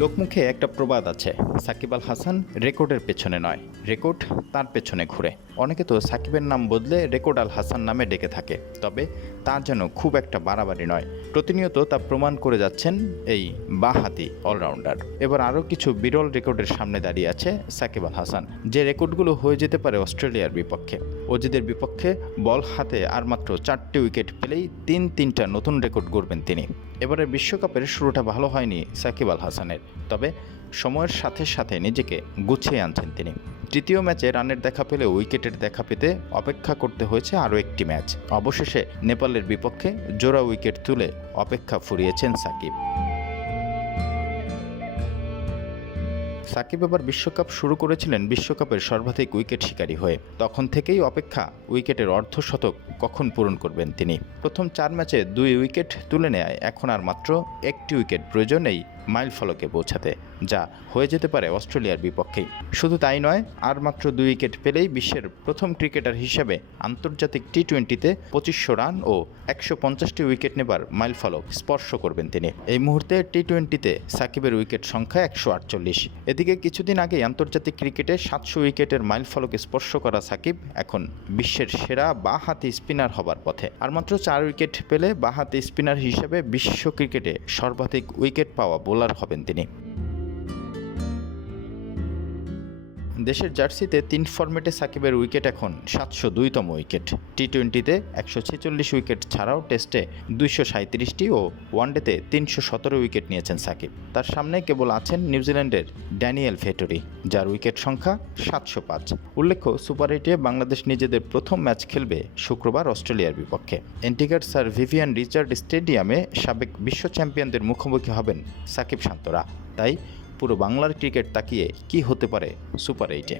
লোকমুখে একটা প্রবাদ আছে, সাকিব আল হাসান রেকর্ডের পেছনে নয়, রেকর্ড তার পেছনে ঘুরে। অনেকে তো সাকিবের নাম বদলে রেকর্ড আল হাসান নামে ডেকে থাকে, তবে তা যেন খুব একটা বাড়াবাড়ি নয়। প্রতিনিয়ত তা প্রমাণ করে যাচ্ছেন এই বাহাতি অলরাউন্ডার। এবার আরও কিছু বিরল রেকর্ডের সামনে দাঁড়িয়ে আছে সাকিব আল হাসান, যে রেকর্ডগুলো হয়ে যেতে পারে অস্ট্রেলিয়ার বিপক্ষে। অজিদের বিপক্ষে বল হাতে আর মাত্র চারটি উইকেট পেলেই তিন তিনটা নতুন রেকর্ড গড়বেন তিনি। এবারের বিশ্বকাপের শুরুটা ভালো হয়নি সাকিব আল হাসানের, তবে সময়ের সাথে সাথে নিজেকে গুছিয়ে আনছেন তিনি। তৃতীয় ম্যাচে রানের দেখা পেলে উইকেটের দেখা পেতে অপেক্ষা করতে হয়েছে আরও একটি ম্যাচ। অবশেষে নেপালের বিপক্ষে জোড়া উইকেট তুলে অপেক্ষা ফুরিয়েছেন সাকিব। সাকিব এবার বিশ্বকাপ শুরু করেছিলেন বিশ্বকাপের সর্বাধিক উইকেট শিকারী হয়ে। তখন থেকেই অপেক্ষা উইকেটের অর্ধশতক কখন পূরণ করবেন তিনি? প্রথম চার ম্যাচে দুই উইকেট তুলে নেয়, এখন আর মাত্র একটি উইকেট প্রয়োজন এই মাইল ফলকে পৌঁছাতে, যা হয়ে যেতে পারে অস্ট্রেলিয়ার বিপক্ষেই শুধু তাই নয়, আর মাত্র দুই উইকেট পেলেই বিশ্বের প্রথম ক্রিকেটার হিসেবে আন্তর্জাতিক টি টোয়েন্টিতে পঁচিশশো রান ও একশো পঞ্চাশটি উইকেট নেবার মাইল ফলক স্পর্শ করবেন তিনি। এই মুহূর্তে টি টোয়েন্টিতে সাকিবের উইকেট সংখ্যা একশো আটচল্লিশ। এদিকে কিছুদিন আগেই আন্তর্জাতিক ক্রিকেটে সাতশো উইকেটের মাইল ফলক স্পর্শ করা সাকিব এখন বিশ্বের সেরা বাঁহাতি স্পিনার হবার পথে। আর মাত্র চার উইকেট পেলে বাঁহাতি স্পিনার হিসেবে বিশ্ব ক্রিকেটে সর্বাধিক উইকেট পাওয়া বোলার হবেন তিনি। দেশের জার্সিতে তিন ফরম্যাটে সাকিবের উইকেট এখন সাতশো দুইতম উইকেট। টি টোয়েন্টিতে একশো ছেচল্লিশ উইকেট ছাড়াও টেস্টে দুইশো সাঁত্রিশটি ও ওয়ানডেতে তিনশো সতেরো উইকেট নিয়েছেন সাকিব। তার সামনে কেবল আছেন নিউজিল্যান্ডের ড্যানিয়েল ভেটরি, যার উইকেট সংখ্যা সাতশো পাঁচ। উল্লেখ্য, সুপার এইটে বাংলাদেশ নিজেদের প্রথম ম্যাচ খেলবে শুক্রবার অস্ট্রেলিয়ার বিপক্ষে। এন্টিগার স্যার ভিভিয়ান রিচার্ড স্টেডিয়ামে সাবেক বিশ্ব চ্যাম্পিয়নদের মুখোমুখি হবেন সাকিব শান্তরা। তাই পুরো বাংলার ক্রিকেট তাকিয়ে কি হতে পারে সুপার এইটে।